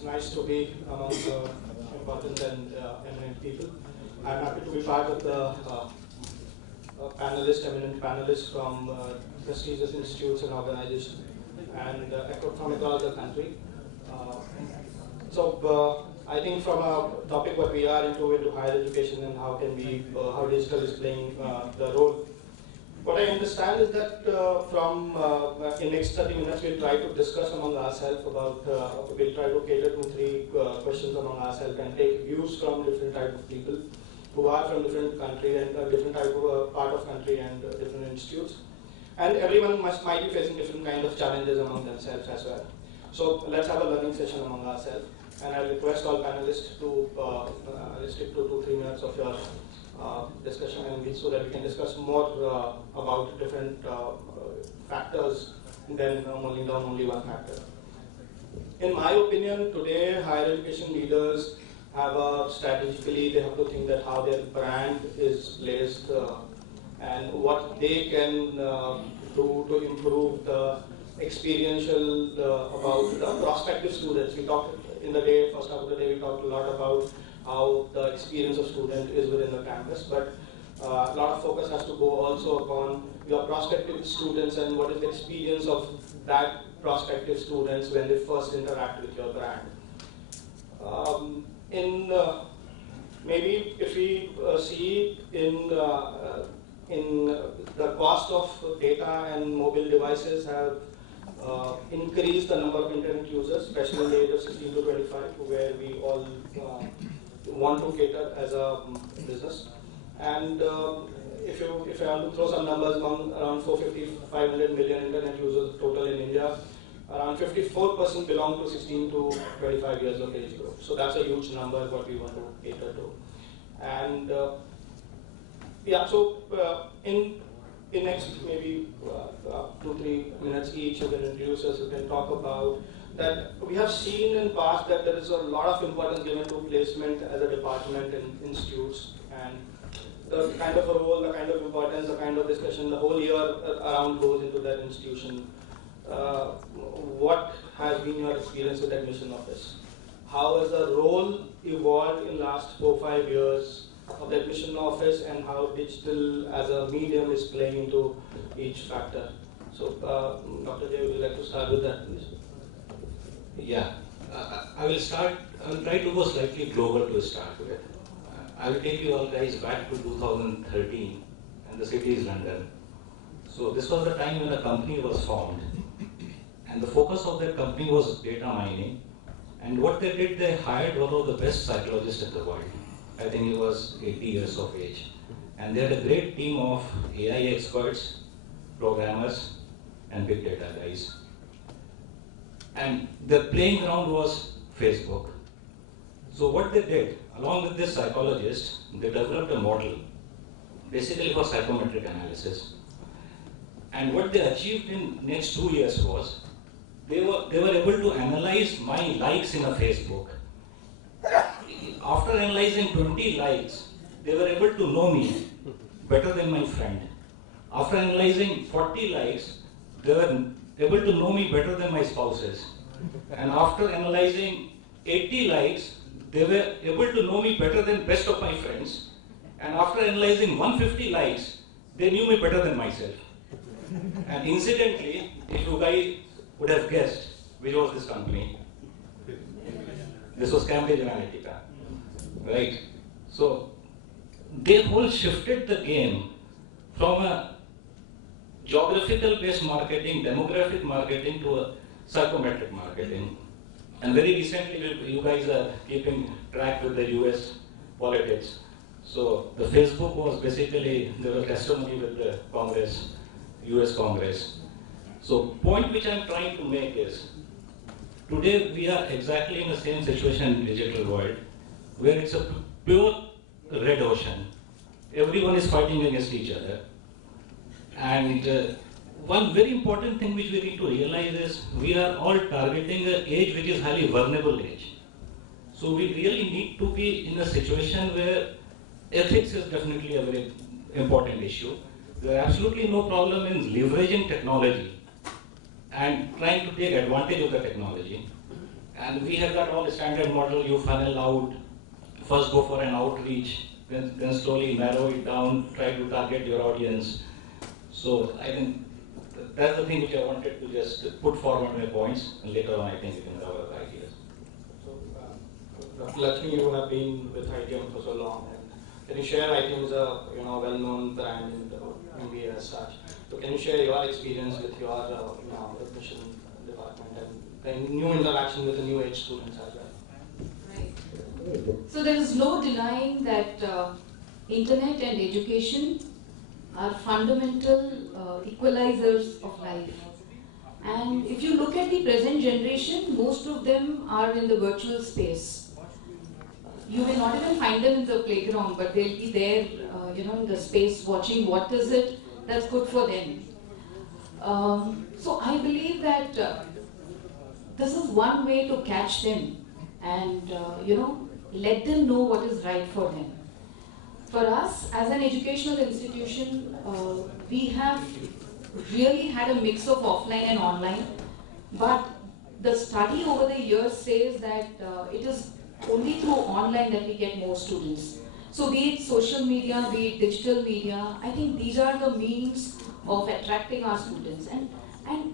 It's nice to be among important and eminent people. I'm happy to be part of the eminent panelists from prestigious institutes and organizations, and from across the country. I think from a topic what we are into higher education and how can we, how digital is playing the role. What I understand is that in next 30 minutes we'll try to discuss among ourselves about, we'll try to cater to 3 questions among ourselves and take views from different type of people who are from different country and different type of part of country and different institutes. And everyone might be facing different kind of challenges among themselves as well. So let's have a learning session among ourselves. And I request all panelists to restrict to 2-3 minutes of your discussion, and so that we can discuss more about different factors than only one factor. In my opinion, today higher education leaders have strategically they have to think that how their brand is placed and what they can do to improve the experiential about the prospective students. We talked in the day, first half of the day, we talked a lot about how the experience of student is within the campus, but a lot of focus has to go also upon your prospective students and what is the experience of that prospective students when they first interact with your brand. Maybe if we see in the cost of data and mobile devices have increased the number of internet users, especially in the age of 16 to 25, where we all want to cater as a business. And if I want to throw some numbers, around 450-500 million internet users total in India, around 54% belong to 16 to 25 years of age group. So that's a huge number what we want to cater to. And in next maybe 2-3 minutes each, you can introduce us, you can talk about that. We have seen in past that there is a lot of importance given to placement as a department in institutes, and the kind of a role, the kind of importance, the kind of discussion the whole year around goes into that institution. What has been your experience with admission office? How has the role evolved in last 4-5 years of the admission office, and how digital as a medium is playing into each factor? So, Dr. Ajay, would you like to start with that, please? Yeah, I will start. I will try to go slightly global to start with. I will take you all guys back to 2013, and the city is London. So this was the time when a company was formed, and the focus of that company was data mining. And what they did, they hired one of the best psychologists in the world. I think he was 80 years of age. And they had a great team of AI experts, programmers, and big data guys. And the playing ground was Facebook. So what they did, along with this psychologist, they developed a model, basically for psychometric analysis. And what they achieved in next 2 years was, they were able to analyze my likes in a Facebook. After analyzing 20 likes, they were able to know me better than my friend. After analyzing 40 likes, they were able to know me better than my spouses. And after analyzing 80 likes, they were able to know me better than best of my friends. And after analyzing 150 likes, they knew me better than myself. And incidentally, if you guys would have guessed which was this company, this was Cambridge Analytica, right? So they whole shifted the game from a geographical-based marketing, demographic marketing to a psychometric marketing. And very recently, you guys are keeping track with the US politics. So the Facebook was basically, there was testimony with the Congress, US Congress. So point which I'm trying to make is, today we are exactly in the same situation in the digital world, where it's a pure red ocean. Everyone is fighting against each other. And one very important thing which we need to realize is, we are all targeting an age which is highly vulnerable age. So we really need to be in a situation where ethics is definitely a very important issue. There is absolutely no problem in leveraging technology and trying to take advantage of the technology. And we have got all the standard model, you funnel out, first go for an outreach, then slowly narrow it down, try to target your audience. So I think that's the thing which I wanted to just put forward my points, and later on I think you can cover the ideas. So, Lakshmi, you have been with ITM for so long, and can you share, ITM is a well-known brand in the MBA as such. So can you share your experience with your admission department and new interaction with the new age students as well? Right. So there is no denying that internet and education are fundamental equalizers of life. And if you look at the present generation, most of them are in the virtual space. You may not even find them in the playground, but they'll be there, in the space watching what is it that's good for them. So I believe that this is one way to catch them and, let them know what is right for them. For us, as an educational institution, we have really had a mix of offline and online, but the study over the years says that it is only through online that we get more students. So be it social media, be it digital media, I think these are the means of attracting our students. And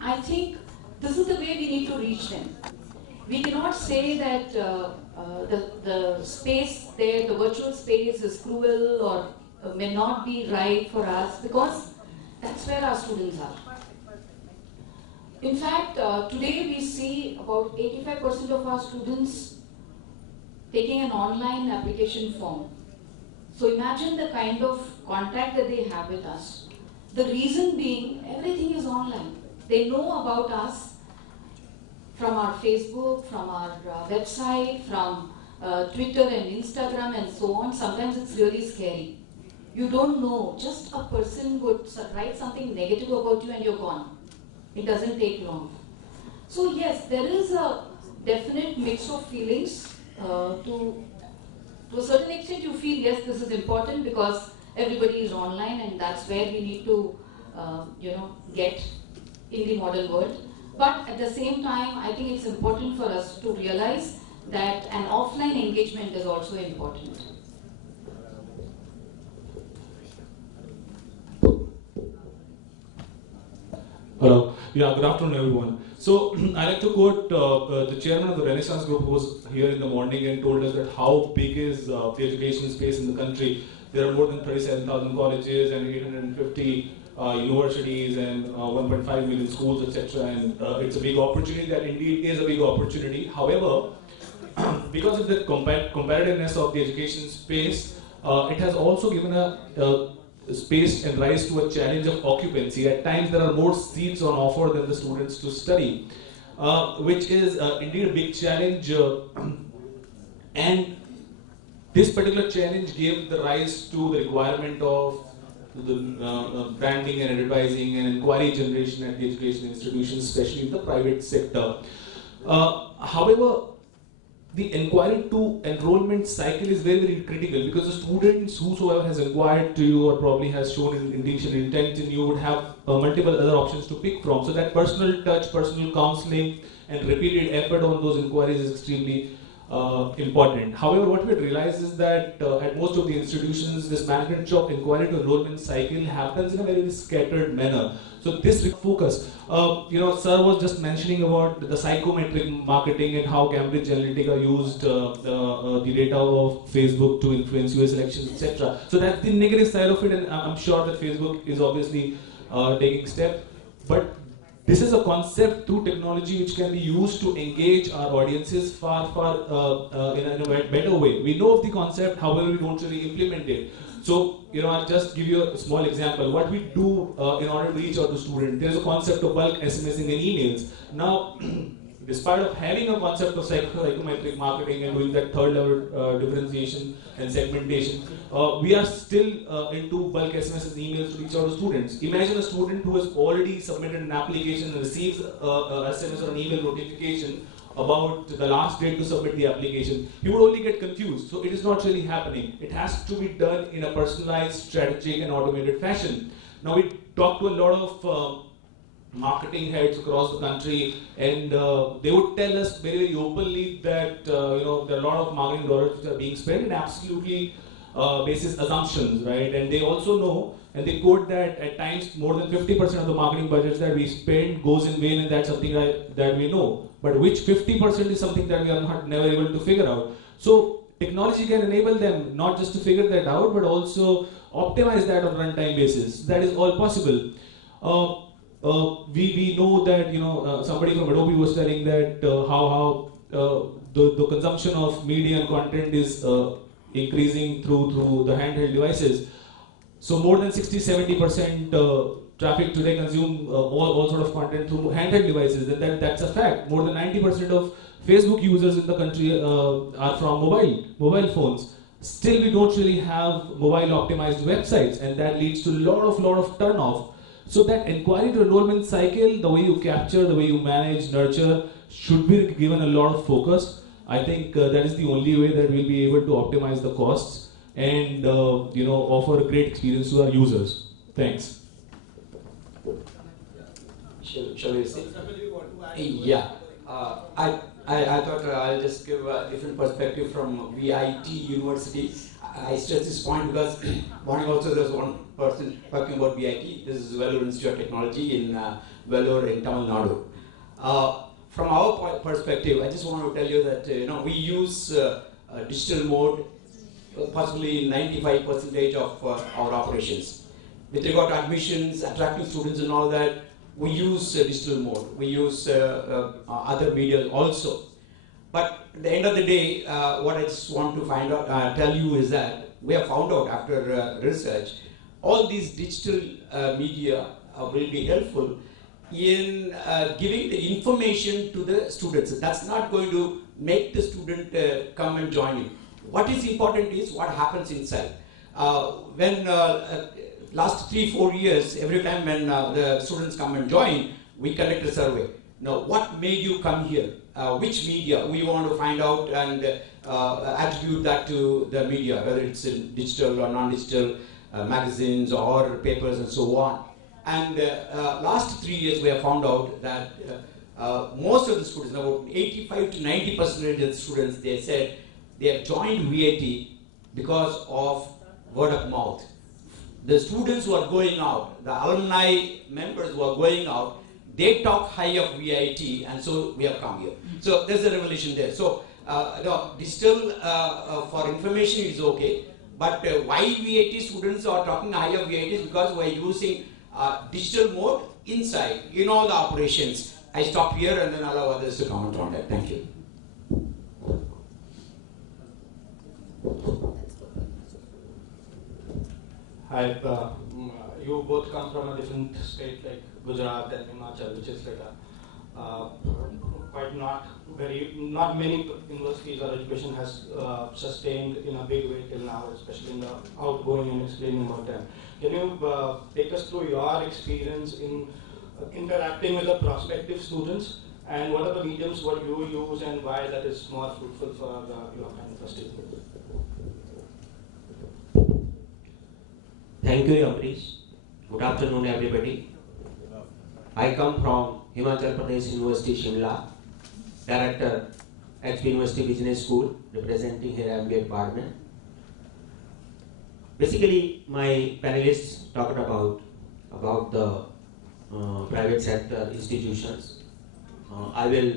I think this is the way we need to reach them. We cannot say that the space there, the virtual space is cruel or may not be right for us, because that's where our students are. In fact, today we see about 85% of our students taking an online application form. So imagine the kind of contact that they have with us. The reason being, everything is online. They know about us from our Facebook, from our website, from Twitter and Instagram and so on. Sometimes it's really scary. You don't know, just a person would write something negative about you and you're gone. It doesn't take long. So yes, there is a definite mix of feelings. To a certain extent you feel, yes, this is important because everybody is online and that's where we need to get in the modern world. But at the same time, I think it's important for us to realize that an offline engagement is also important. Yeah, good afternoon, everyone. So I like to quote the chairman of the Renaissance Group, who was here in the morning and told us that how big is the education space in the country. There are more than 37,000 colleges and 850 universities and 1.5 million schools, etc. And it's a big opportunity. That indeed is a big opportunity. However, because of the competitiveness of the education space, it has also given a space and rise to a challenge of occupancy. At times there are more seats on offer than the students to study, which is indeed a big challenge. And this particular challenge gave the rise to the requirement of the branding and advertising and inquiry generation at the education institutions, especially in the private sector. However, the inquiry to enrollment cycle is very, very critical, because the students whosoever has inquired to you or probably has shown an intent in you would have multiple other options to pick from. So that personal touch, personal counseling and repeated effort on those inquiries is extremely important. However, what we realize is that at most of the institutions, this management of inquiry to enrollment cycle happens in a very scattered manner. So this focus, sir was just mentioning about the psychometric marketing and how Cambridge Analytica used the data of Facebook to influence US elections, etc. So that's the negative side of it, and I'm sure that Facebook is obviously taking steps. But this is a concept through technology which can be used to engage our audiences far in a better way. We know of the concept, however, we don't really implement it. So, I'll just give you a small example. What we do in order to reach out to students, there is a concept of bulk SMSing and emails. Now, despite of having a concept of psychometric marketing and doing that third level differentiation and segmentation, we are still into bulk SMS and emails to reach out to students. Imagine a student who has already submitted an application and receives a SMS or an email notification about the last date to submit the application. He would only get confused. So it is not really happening. It has to be done in a personalized, strategic and automated fashion. Now we talk to a lot of marketing heads across the country, and they would tell us very, very openly that there are a lot of marketing dollars which are being spent in absolutely basis assumptions, right? And they also know, and they quote that at times more than 50% of the marketing budgets that we spend goes in vain, and that's something that we know. But which 50% is something that we are never able to figure out. So technology can enable them not just to figure that out, but also optimize that on runtime basis. That is all possible. We know that somebody from Adobe was telling that how the consumption of media and content is increasing through the handheld devices. So more than 60-70% traffic today consume all sort of content through handheld devices, and that's a fact. More than 90% of Facebook users in the country are from mobile phones. Still, we don't really have mobile optimized websites, and that leads to a lot of turnoff. So that inquiry to enrollment cycle, the way you capture, the way you manage, nurture, should be given a lot of focus. I think that is the only way that we'll be able to optimize the costs and offer a great experience to our users. Thanks. Shall we see? Yeah. I thought I'll just give a different perspective from VIT University. I stress this point because morning also there's one person talking about VIT. This is Vellore Institute of Technology in Vellore in Tamil Nadu. From our perspective, I just want to tell you that we use digital mode possibly 95% of our operations. With regard to admissions, attracting students and all that, we use digital mode. We use other media also. But at the end of the day, what I just want to tell you is that we have found out after research, all these digital media will be helpful in giving the information to the students. That's not going to make the student come and join you. What is important is what happens inside. When last 3-4 years, every time when the students come and join, we conduct a survey. Now, what made you come here? Which media? We want to find out and attribute that to the media, whether it's in digital or non-digital, magazines or papers and so on. And last 3 years, we have found out that most of the students, about 85 to 90% of the students, they said they have joined VIT because of word of mouth. The students who are going out, the alumni members who are going out, they talk high of VIT, and so we have come here. So there's a revelation there. So digital for information is okay, but why VIT students are talking high of VIT is because we are using digital mode inside, the operations. I stop here and then allow others to comment on that. Thank you. Hi, you both come from a different state like Gujarat and Himachal, which is like not many universities or education has sustained in a big way till now, especially in the outgoing and explaining about them. Can you take us through your experience in interacting with the prospective students, and what are the mediums what you use and why that is more fruitful for your kind of students? Thank you, Ambrish. Good afternoon, everybody. I come from Himachal Pradesh University, Shimla, Director, HP University Business School, representing here MBA department. Basically, my panelists talked about the private sector institutions. I will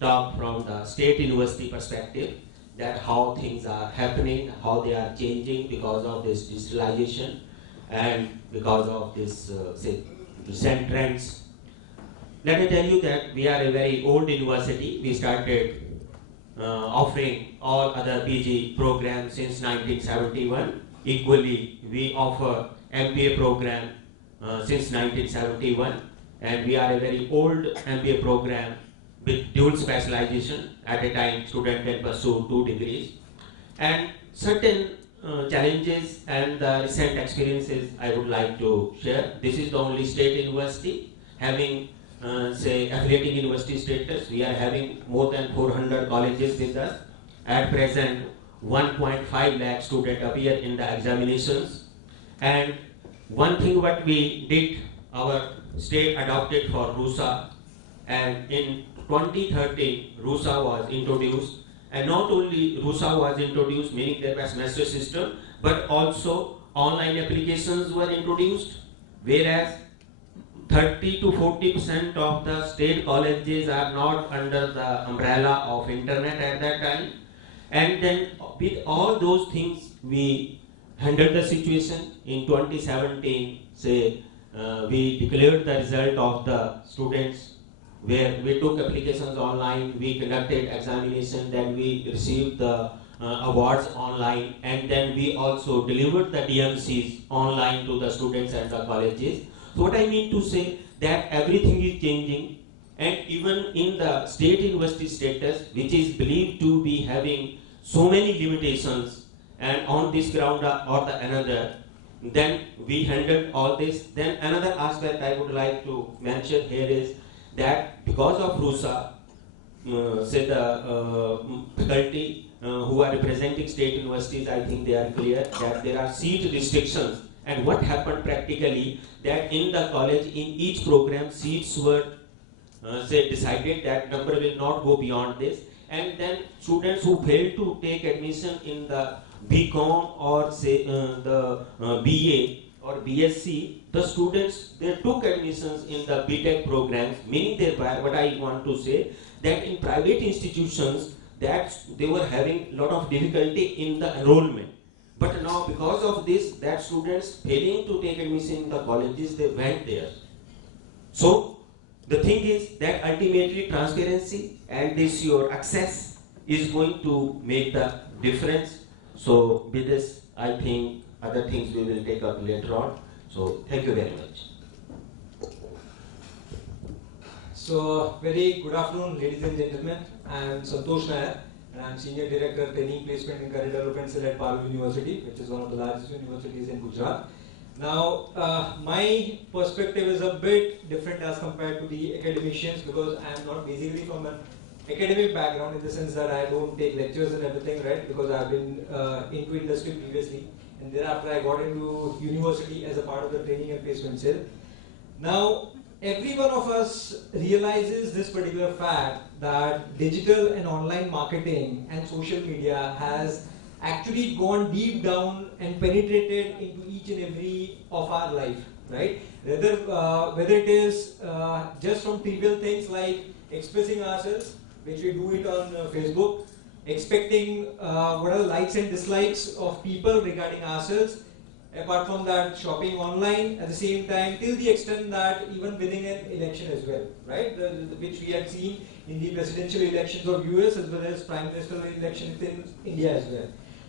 talk from the state university perspective, that how things are happening, how they are changing because of this digitalization and because of this recent trends. Let me tell you that we are a very old university. We started offering all other PG programs since 1971. Equally, we offer MBA program since 1971, and we are a very old MBA program with dual specialization. At a time, student can pursue 2 degrees. And certain challenges and the recent experiences I would like to share. This is the only state university having affiliating university status. We are having more than 400 colleges with us. At present, 1.5 lakh students appear in the examinations. And one thing what we did, our state adopted for RUSA, and in 2013 RUSA was introduced, and not only RUSA was introduced, meaning there was semester system, but also online applications were introduced, whereas 30 to 40% of the state colleges are not under the umbrella of internet at that time. And then with all those things, we handled the situation. In 2017, we declared the result of the students, where we took applications online, we conducted examination, then we received the awards online, and then we also delivered the DMCs online to the students and the colleges. So what I mean to say, that everything is changing, and even in the state university status, which is believed to be having so many limitations, and on this ground or the another, then we handled all this. Then another aspect I would like to mention here is that because of RUSA, the faculty who are representing state universities, I think they are clear that there are seat restrictions. And what happened practically, that in the college, in each program, seats were decided that number will not go beyond this. And then students who failed to take admission in the BCom or the BA or BSc, the students, they took admissions in the BTech programs, meaning thereby what I want to say, that in private institutions, that they were having a lot of difficulty in the enrollment. But now because of this, that students failing to take admission in the colleges, they went there. So the thing is that ultimately transparency and this your access is going to make the difference. So with this, I think other things we will take up later on. So thank you very much. So very good afternoon, ladies and gentlemen. I am Santosh Nair, and I am Senior Director Training Placement and Career Development Cell at Parul University, which is one of the largest universities in Gujarat. Now, my perspective is a bit different as compared to the academicians, because I am not basically from an academic background, in the sense that I don't take lectures and everything, right? Because I've been into industry previously, and thereafter I got into university as a part of the training and placement cell. Now, every one of us realizes this particular fact that digital and online marketing and social media has actually gone deep down and penetrated into each and every of our life, right? Whether it is just from trivial things like expressing ourselves, which we do it on Facebook, expecting what are the likes and dislikes of people regarding ourselves, apart from that, shopping online at the same time, till the extent that even winning an election as well, right? Which we have seen in the presidential elections of US as well as prime ministerial elections in India as well.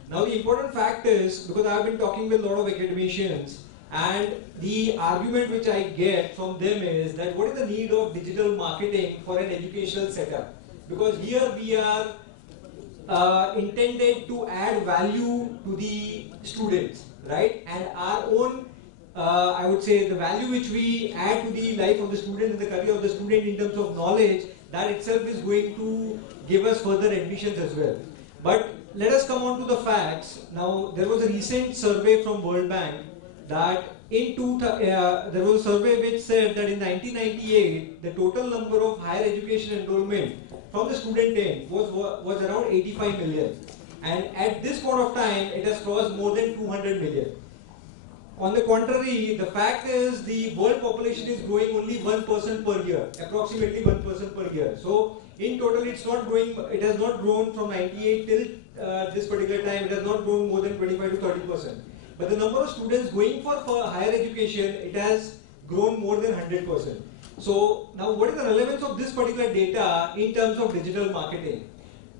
Now the important fact is, because I have been talking with a lot of academicians, and the argument which I get from them is that what is the need of digital marketing for an educational setup? Because here we are intended to add value to the students, right? And our own, I would say, the value which we add to the life of the student and the career of the student in terms of knowledge, that itself is going to give us further admissions as well. But let us come on to the facts. Now, there was a recent survey from World Bank that there was a survey which said that in 1998, the total number of higher education enrollment from the student end was around 85 million. And at this point of time, it has crossed more than 200 million. On the contrary, the fact is the world population is growing only 1% per year, approximately 1% per year. So in total, it's not growing. It has not grown from 98 till this particular time. It has not grown more than 25 to 30%. But the number of students going for higher education, it has grown more than 100%. So now, what is the relevance of this particular data in terms of digital marketing?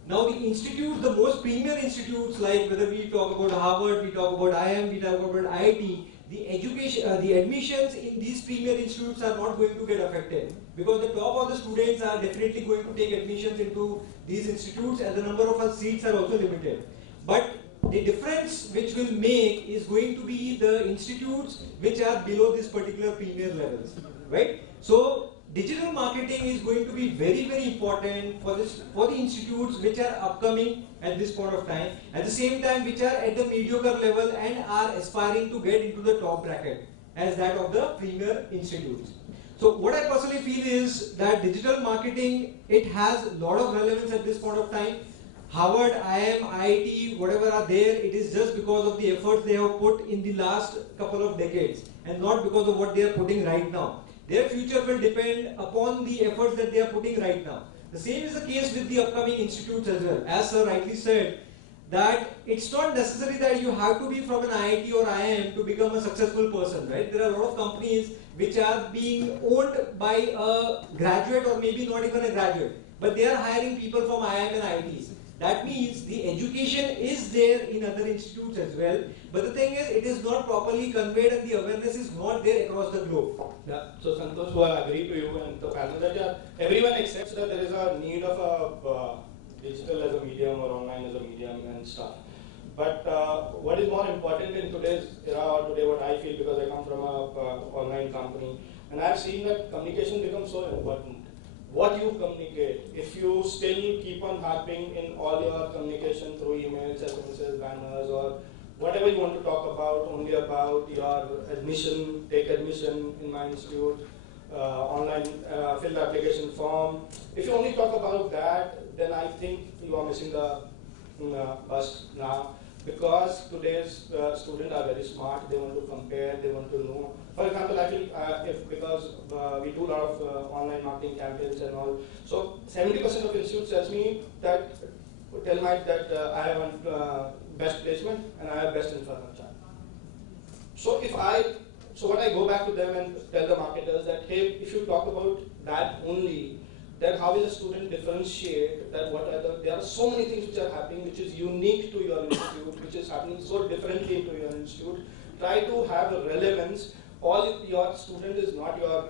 Now the institutes, the most premier institutes, like whether we talk about Harvard, we talk about IIM, we talk about IIT, the admissions in these premier institutes are not going to get affected, because the top of the students are definitely going to take admissions into these institutes, and the number of seats are also limited. But the difference which will make is going to be the institutes which are below this particular premier levels, right? So digital marketing is going to be very, very important for the institutes which are upcoming at this point of time, at the same time which are at the mediocre level and are aspiring to get into the top bracket as that of the premier institutes. So what I personally feel is that digital marketing, it has a lot of relevance at this point of time. Harvard, IIM, IIT, whatever are there, it is just because of the efforts they have put in the last couple of decades and not because of what they are putting right now. Their future will depend upon the efforts that they are putting right now. The same is the case with the upcoming institutes as well. As Sir rightly said, that it's not necessary that you have to be from an IIT or IIM to become a successful person, right? There are a lot of companies which are being owned by a graduate or maybe not even a graduate, but they are hiring people from IIM and IITs. That means the education is there in other institutes as well, but the thing is, it is not properly conveyed and the awareness is not there across the globe. Yeah, so Santosh, I agree to you and the panel that everyone accepts that there is a need of a digital as a medium or online as a medium and stuff. But what is more important in today's era or today what I feel, because I come from a online company, and I've seen that communication becomes so important. What you communicate, if you still keep on harping in all your communication through emails, SMSs, banners, or whatever you want to talk about, only about your admission, take admission in my institute, online fill the application form. If you only talk about that, then I think you are missing the bus now. Because today's students are very smart, they want to compare, they want to know. For example, I feel because we do a lot of online marketing campaigns and all, so 70% of institutes tell me that I have best placement and I have best infrastructure. So what I go back to them and tell the marketers that, hey, if you talk about that only, then how will a student differentiate that there are so many things which are happening which is unique to your institute, which is happening so differently to your institute. Try to have a relevance. All your student is not your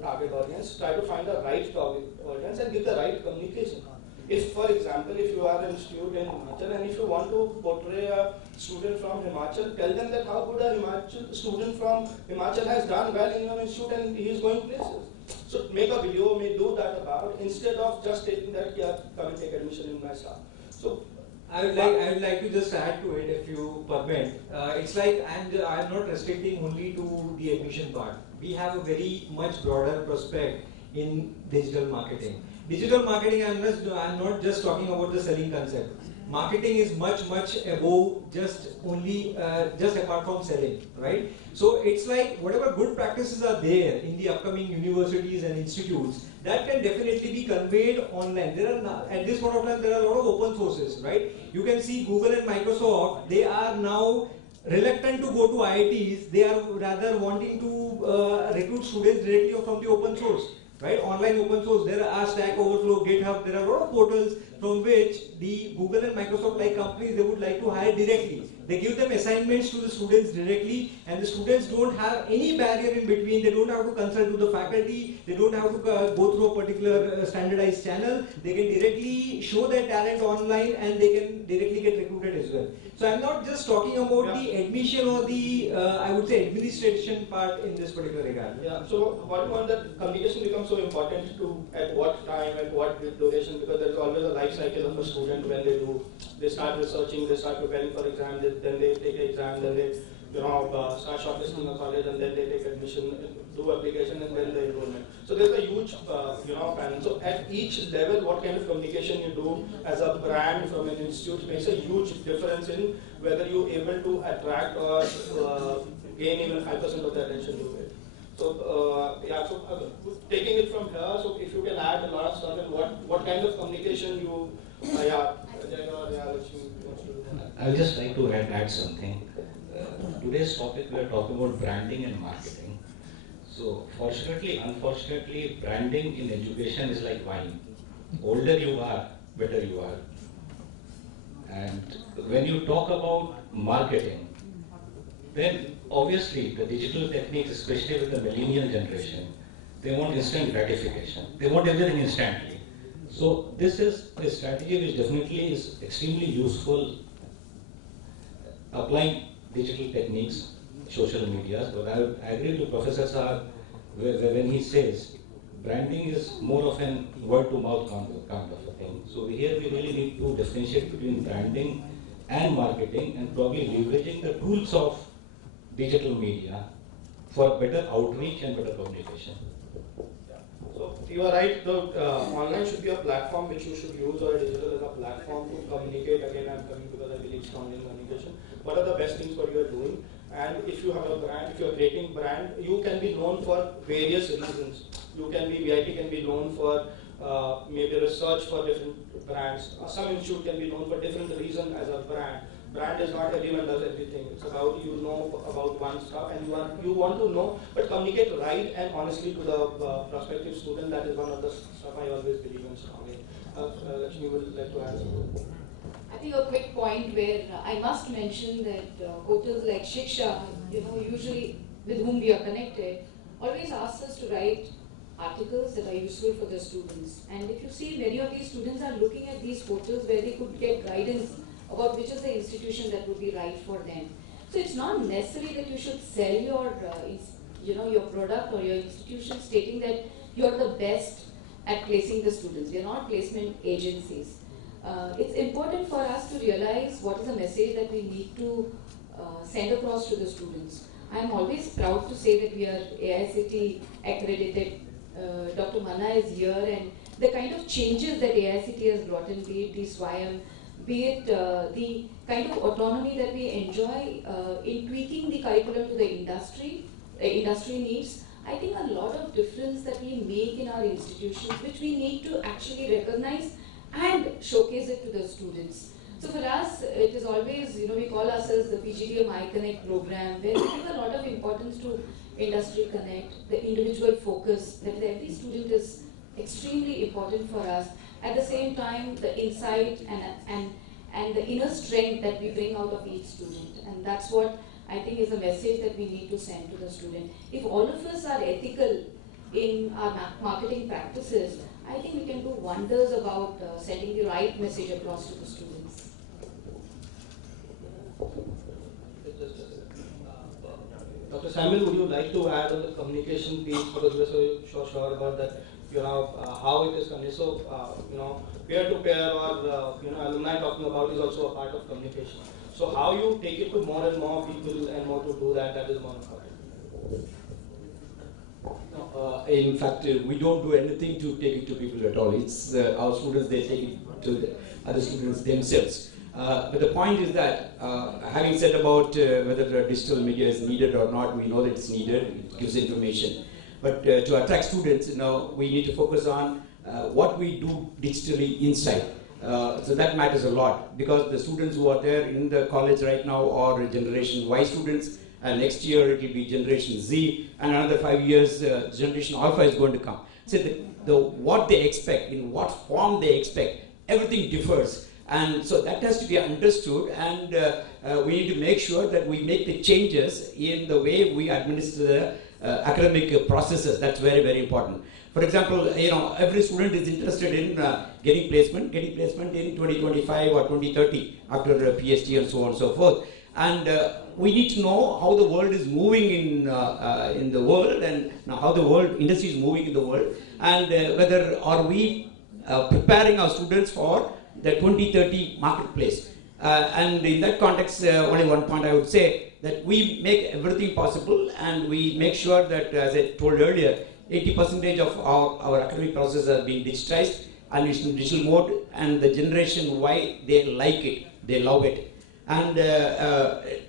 target audience. Try to find the right target audience and give the right communication. If, for example, if you are an institute in Himachal and if you want to portray a student from Himachal, tell them that how good a student from Himachal has done well in your institute and he is going places. So make a video, may do that about, instead of just taking that, yeah, come and take admission in my staff. So I would like to just add to it, if you permit. It's like I'm not restricting only to the admission part. We have a very much broader prospect in digital marketing. Digital marketing, I'm not just talking about the selling concept. Marketing is much above just apart from selling, right? So it's like whatever good practices are there in the upcoming universities and institutes, that can definitely be conveyed online. At this point of time, there are a lot of open sources, right? You can see Google and Microsoft, they are now reluctant to go to IITs. They are rather wanting to recruit students directly from the open source. Right, online open source, there are Stack Overflow, GitHub, there are a lot of portals from which the Google and Microsoft like companies, they would like to hire directly. They give them assignments to the students directly and the students don't have any barrier in between. They don't have to consult with the faculty, they don't have to go through a particular standardized channel. They can directly show their talent online and they can directly get recruited as well. So I'm not just talking about the admission or the, I would say, administration part in this particular regard. Yeah, so what about that communication becomes so important to at what time, at what duration, because there's always a life cycle of a student when they start researching, they start preparing for exam, then they take an exam, then they start shortlisting a college and then they take admission, do application and then the enrollment. So there's a huge panel. So at each level, what kind of communication you do as a brand from an institute makes a huge difference in whether you're able to attract or gain even 5% of the attention to it. So taking it from here, so if you can add a lot of stuff and what kind of communication you, Ajay or Lakshmi wants to do. I would just like to add something. Today's topic, we are talking about branding and marketing. So fortunately, unfortunately, branding in education is like wine. Older you are, better you are. And when you talk about marketing, then obviously the digital techniques, especially with the millennial generation, they want instant gratification. They want everything instantly. So this is a strategy which definitely is extremely useful, applying digital techniques, social media. But I agree with Professor Saab when he says branding is more of an word-to-mouth kind of a thing. So here we really need to differentiate between branding and marketing and probably leveraging the tools of digital media for better outreach and better communication. You are right. The online should be a platform which you should use, or a digital as a platform to communicate. Again, I'm coming because I believe strongly in communication. What are the best things what you are doing? And if you have a brand, if you are creating brand, you can be known for various reasons. You can be VIT can be known for maybe research for different brands. Some institute can be known for different reason as a brand. Brand is not everyone does everything. It's about you know about one stuff and you want to know, but communicate right and honestly to the prospective student. That is one of the stuff I always believe in strongly. Lakshmi would like to add something. I think a quick point where I must mention that hotels like Shiksha, usually with whom we are connected, always ask us to write articles that are useful for the students. And if you see, many of these students are looking at these portals where they could get guidance about which is the institution that would be right for them. So it's not necessary that you should sell your, your product or your institution stating that you're the best at placing the students. We are not placement agencies. It's important for us to realize what is the message that we need to send across to the students. I'm always proud to say that we are AICTE accredited. Dr. Manna is here, and the kind of changes that AICTE has brought in, be it the SWAYAM, be it the kind of autonomy that we enjoy in tweaking the curriculum to the industry needs, I think a lot of difference that we make in our institutions, which we need to actually recognize and showcase it to the students. So for us, it is always, we call ourselves the PGDM iConnect program, where we give a lot of importance to industry connect, the individual focus, that every student is extremely important for us. At the same time, the insight and the inner strength that we bring out of each student. And that's what I think is a message that we need to send to the student. If all of us are ethical in our marketing practices, I think we can do wonders about sending the right message across to the students. Dr. Samuel, would you like to add on the communication piece, because we are so sure about that, how it is coming. So, peer-to-peer or, alumni talking about is also a part of communication. So how you take it to more and more people and more to do that is more important. In fact, we don't do anything to take it to people at all. It's our students, they take it to the other students themselves. But the point is that, having said about whether digital media is needed or not, we know that it's needed, it gives information. But to attract students, we need to focus on what we do digitally inside. So that matters a lot, because the students who are there in the college right now are Generation Y students, and next year it will be Generation Z, and another 5 years Generation Alpha is going to come. So what they expect, in what form they expect, everything differs. And so that has to be understood, and we need to make sure that we make the changes in the way we administer the academic processes. That's very, very important. For example, every student is interested in getting placement in 2025 or 2030 after a PhD and so on and so forth. And we need to know how the world is moving in the world, and how the world industry is moving in the world, and whether are we preparing our students for the 2030 marketplace. And in that context, only one point I would say, that we make everything possible, and we make sure that, as I told earlier, 80% of our academic process has been digitized and it's in digital mode, and the Generation Y, they like it, they love it. And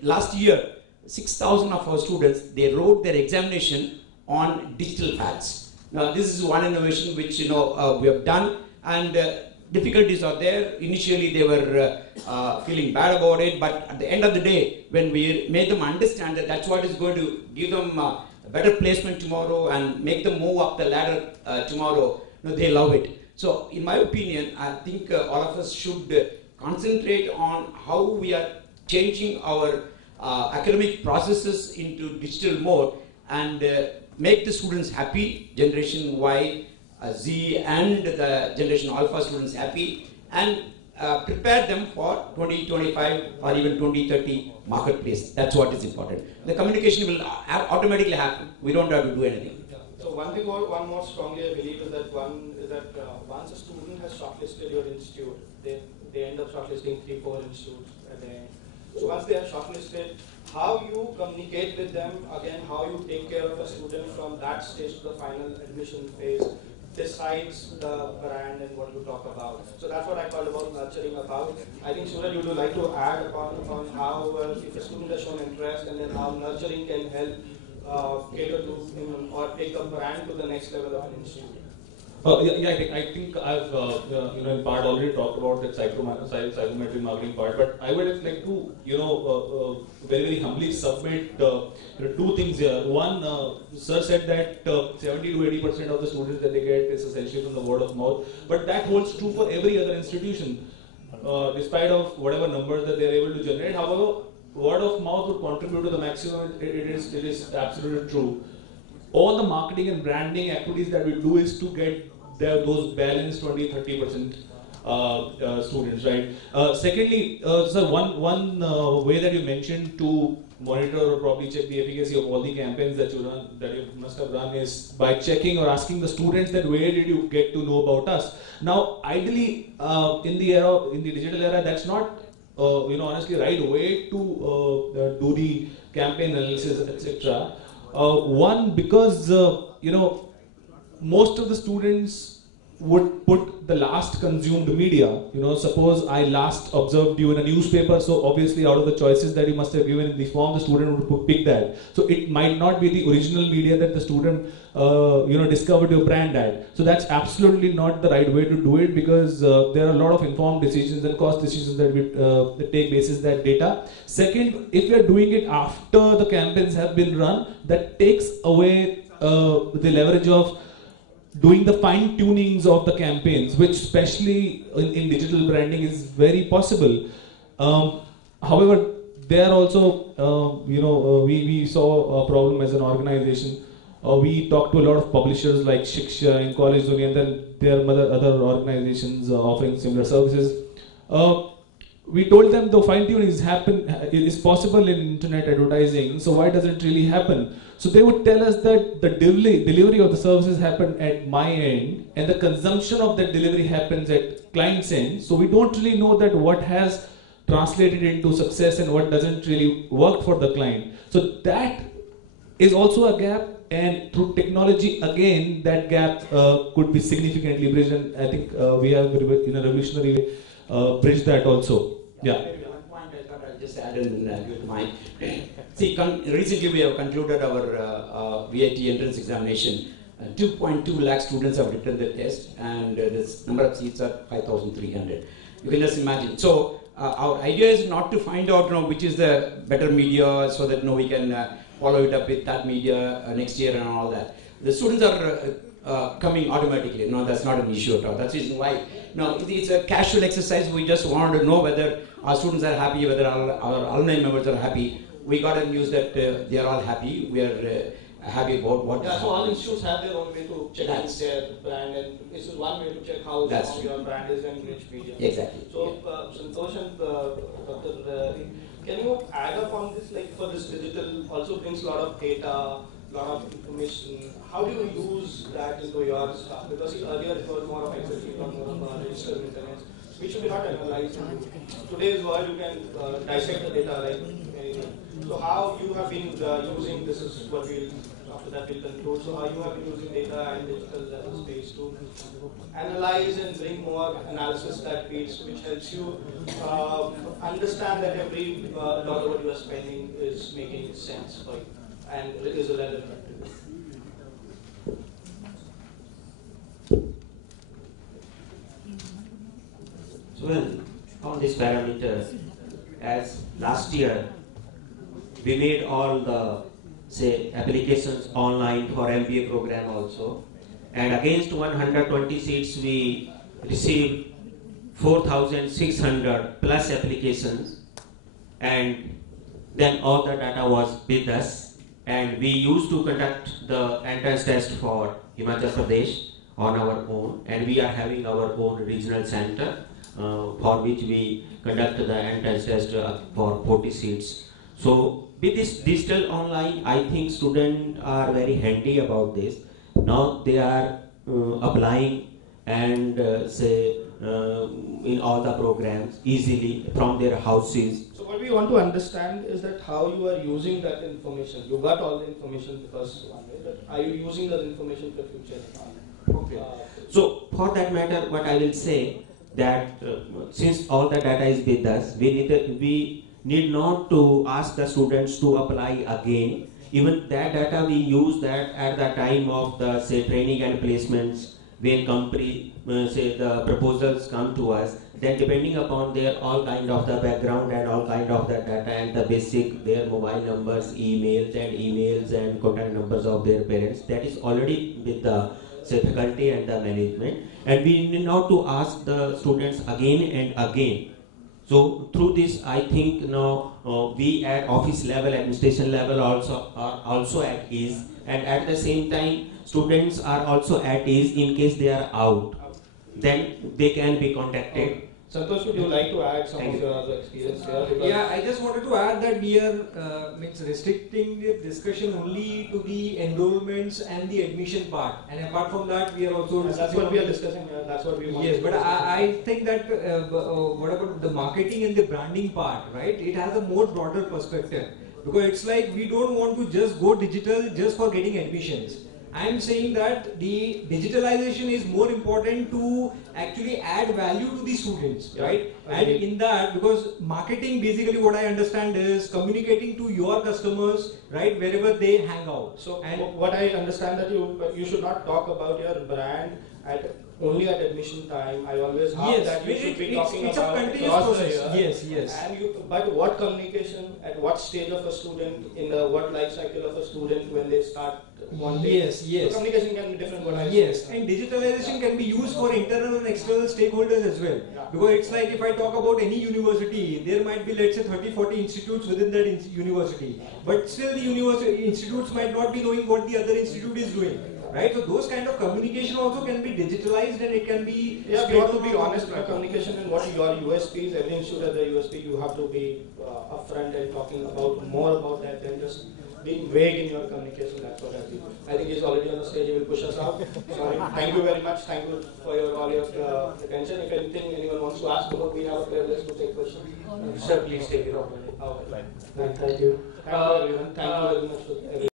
last year, 6,000 of our students, they wrote their examination on digital pads. Now, this is one innovation which we have done, and difficulties are there. Initially, they were feeling bad about it, but at the end of the day, when we made them understand that that's what is going to give them a better placement tomorrow and make them move up the ladder tomorrow, they love it. So, in my opinion, I think all of us should concentrate on how we are changing our academic processes into digital mode, and make the students happy, Generation Y, Z, and the Generation Alpha students happy, and prepare them for 2025 or even 2030 marketplace. That's what is important. The communication will automatically happen. We don't have to do anything. Yeah. So one more strongly I believe is that once a student has shortlisted your institute, they end up shortlisting 3-4 institutes at the end. So once they are shortlisted, how you communicate with them, again, how you take care of a student from that stage to the final admission phase, decides the brand and what you talk about. So that's what I call about nurturing about. I think Suraj, would you like to add on how if a student has shown interest and then how nurturing can help cater to or take a brand to the next level of an institute? I think I've in part already talked about that psychometric marketing part, but I would like to very humbly submit two things here. One, sir said that 70 to 80% of the students that they get is essentially from the word of mouth, but that holds true for every other institution, despite of whatever numbers that they are able to generate. However, word of mouth would contribute to the maximum. It is absolutely true. All the marketing and branding activities that we do is to get those balanced 20-30% students, right? Secondly, sir, one way that you mentioned to monitor or probably check the efficacy of all the campaigns that you run, that you must have run, is by checking or asking the students that where did you get to know about us. Now, ideally, in the digital era, that's not honestly right way to do the campaign analysis, etc. One, because most of the students would put the last consumed media. Suppose I last observed you in a newspaper, so obviously out of the choices that you must have given in the form, the student would pick that. So it might not be the original media that the student discovered your brand at. So that's absolutely not the right way to do it, because there are a lot of informed decisions and cost decisions that we take basis that data. Second, if we are doing it after the campaigns have been run, that takes away the leverage of doing the fine tunings of the campaigns, which especially in digital branding is very possible. However, there also, we saw a problem as an organization. We talked to a lot of publishers like Shiksha in College Dunia, and then there are other organizations offering similar services. We told them the fine tuning is possible in internet advertising, so why does it really happen? So they would tell us that the delivery of the services happen at my end, and the consumption of that delivery happens at client's end. So we don't really know that what has translated into success and what doesn't really work for the client. So that is also a gap, and through technology, again, that gap could be significantly bridged, and I think we have in a revolutionary way bridged that also. Yeah. One point I thought I'll just add in with mine. See, recently we have concluded our VIT entrance examination. 2.2 lakh students have written the test, and the number of seats are 5,300. You can just imagine. So our idea is not to find out which is the better media, so that we can follow it up with that media next year and all that. The students are coming automatically. No, that's not an issue at all. That's the reason why. No, it's a casual exercise. We just want to know whether our students are happy, whether our alumni members are happy. We got a news that they are all happy. We are happy about what. Yeah, so all institutes have their own way to check their brand, and this is one way to check how strong your brand is and which media. Exactly. So, Santosh and Dr. Can you add up on this? Like for this digital, also brings a lot of data, lot of information. How do you use that into your stuff? Because earlier it was more of Excel sheet or more of register internet, which should be not analyzed. In today's world, you can dissect the data like anything. So how you have been using, this is what after that we'll conclude. So how you have been using data and digital as a space to analyze and bring more analysis that feeds, which helps you understand that every dollar what you are spending is making sense for you and it is relevant to you. So well, on these parameters, as last year we made all the applications online for MBA program also, and against 120 seats we received 4,600 plus applications, and then all the data was with us, and we used to conduct the entrance test for Himachal Pradesh on our own, and we are having our own regional center for which we conduct the entrance test for 40 seats. So with this digital online, I think students are very handy about this. Now they are applying and in all the programs easily from their houses. So what we want to understand is that how you are using that information. You got all the information because one way, but are you using that information for future? Okay. So for that matter, what I will say that since all the data is with us, we need not to ask the students to apply again. Even that data we use that at the time of the say training and placements when company say the proposals come to us. Then depending upon their all kind of the background and all kind of the data and the basic their mobile numbers, emails and contact numbers of their parents, that is already with the say faculty and the management, and we need not to ask the students again and again. So through this, I think we at office level, administration level also are also at ease, and at the same time, students are also at ease in case they are out. Then they can be contacted. Santosh, would you like to add some of your other experience here? Yeah, I just wanted to add that we are restricting the discussion only to the enrollments and the admission part, and apart from that, we are also. And that's what we are discussing here. That's what we want. Yes, but I think that what about the marketing and the branding part, right? It has a more broader perspective, because it's like we don't want to just go digital just for getting admissions. I am saying that the digitalization is more important to actually add value to the students, right? And in that, because marketing basically what I understand is communicating to your customers, right, wherever they hang out. So, and what I understand that you should not talk about your brand only at admission time. I always have that you should be talking about across the year. Yes. And but what communication at what stage of a student in the what life cycle of a student when they start one day? Yes. So communication can be different. And digitalization can be used for internal and external stakeholders as well. Yeah. Because it's like if I talk about any university, there might be let's say 30-40 institutes within that university, but still the university institutes might not be knowing what the other institute is doing. Right, so those kind of communication also can be digitalized, and it can be. Yeah, you have to be honest with communication and what your USPs. Every institute has their USP. You have to be upfront and talking about more about that than just being vague in your communication. That's what I think. I think he's already on the stage. He will push us out. Sorry. Thank you very much. Thank you for all your attention. If anything anyone wants to ask, we have a privilege to take questions. Sir, please take it over. Thank you. Thank you everyone. Thank you very much for everyone.